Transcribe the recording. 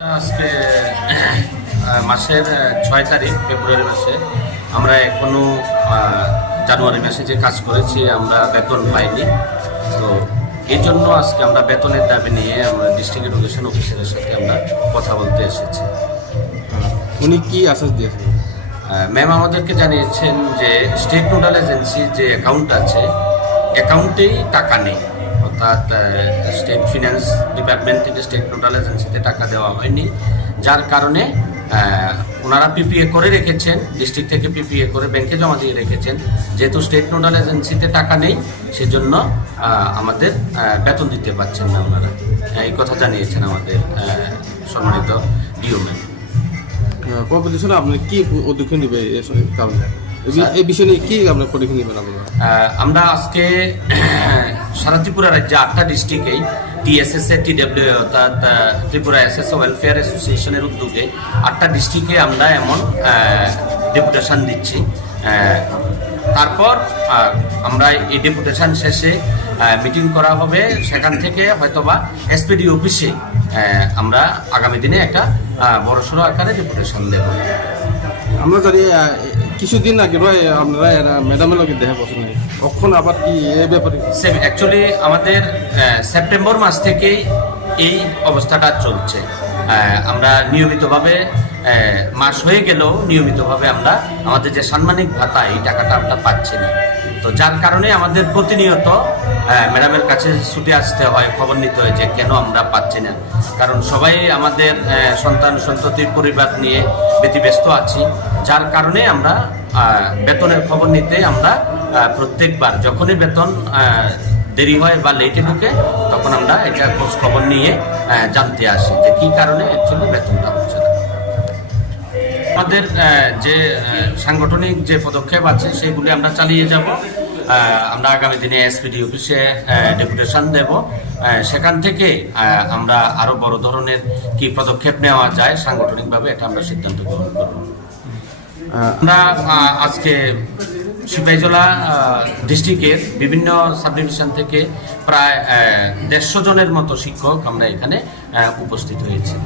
আজকে মাসের 6 তারিখ ফেব্রুয়ারি মাসে আমরা এখনো জানুয়ারি মাসে যে কাজ করেছি আমরা বেতন পাইনি। তো এই জন্য আজকে আমরা বেতনের দাবি নিয়ে আমরা ডিস্ট্রিক্ট এডুকেশন অফিসারের সাথে আমরা কথা বলতে এসেছি। উনি কি আশ্বাস দিয়েছেন? ম্যাম আমাদেরকে জানিয়েছেন যে স্টেট নোডাল এজেন্সি যে অ্যাকাউন্ট আছে অ্যাকাউন্টেই টাকা নেই, অর্থাৎ স্টেট ফিনান্স ডিপার্টমেন্ট থেকে স্টেট নোডাল এজেন্সিতে টাকা দেওয়া হয়নি, যার কারণে ওনারা পিপিএ করে রেখেছেন, ডিস্ট্রিক্ট থেকে পিপিএ করে ব্যাংকে জমা দিয়ে রেখেছেন। যেহেতু স্টেট নোডাল এজেন্সিতে টাকা নেই সেজন্য আমাদের বেতন দিতে পারছেন না ওনারা, এই কথা জানিয়েছেন আমাদের সম্মানিত ডিও ম্যাম। পরবর্তী সময় আপনি কি উদ্যোগ নেবে এই বিষয় নিয়ে কি আপনার পদক্ষেপ নেবেন আপনারা? আমরা আজকে সারা ত্রিপুরা রাজ্যে 8টা ডিস্ট্রিক্টেই টিএসএসএ টিডব্লিউ অর্থাৎ ত্রিপুরা এসএস ওয়েলফেয়ার অ্যাসোসিয়েশনের উদ্যোগে 8টা ডিস্ট্রিক্টে আমরা এমন ডেপুটেশন দিচ্ছি। তারপর আমরা এই ডেপুটেশন শেষে মিটিং করা হবে, সেখান থেকে হয়তোবা এসপিডি অফিসে আমরা আগামী দিনে একটা বড়সড় আকারে ডেপুটেশন দেব। আমরা জানি কিছুদিন আগে আপনারা ম্যাডামের লগে দেখা পছন্দ নেই, কখন আবার কি এই ব্যাপারে? অ্যাকচুয়ালি আমাদের সেপ্টেম্বর মাস থেকেই এই অবস্থাটা চলছে। আমরা নিয়মিতভাবে মাস হয়ে গেলেও নিয়মিতভাবে আমরা আমাদের যে সাম্মানিক ভাতা এই টাকাটা আমরা পাচ্ছি না। তো যার কারণে আমাদের প্রতিনিয়ত ম্যাডামের কাছে ছুটে আসতে হয়, খবর নিতে হয় যে কেন আমরা পাচ্ছি না। কারণ সবাই আমাদের সন্তান সন্ততির পরিবার নিয়ে ব্যতিব্যস্ত আছি, যার কারণে আমরা বেতনের খবর নিতে আমরা প্রত্যেকবার যখনই বেতন দেরি হয় বা লেটে ঢুকে তখন আমরা এটা খোঁজ খবর নিয়ে জানতে আসি যে কী কারণে অ্যাকচুয়ালি বেতনটা হচ্ছে না। আমাদের যে সাংগঠনিক যে পদক্ষেপ আছে সেগুলি আমরা চালিয়ে যাব। আমরা আগামী দিনে এসপিডি অফিসে ডেপুটেশন দেব, সেখান থেকে আমরা আরও বড় ধরনের কি পদক্ষেপ নেওয়া যায় সাংগঠনিকভাবে এটা আমরা সিদ্ধান্ত গ্রহণ করব। আমরা আজকে সিপাহীজলা ডিস্ট্রিক্টের বিভিন্ন সাব ডিভিশন থেকে প্রায় 150 জনের মতো শিক্ষক আমরা এখানে উপস্থিত হয়েছি।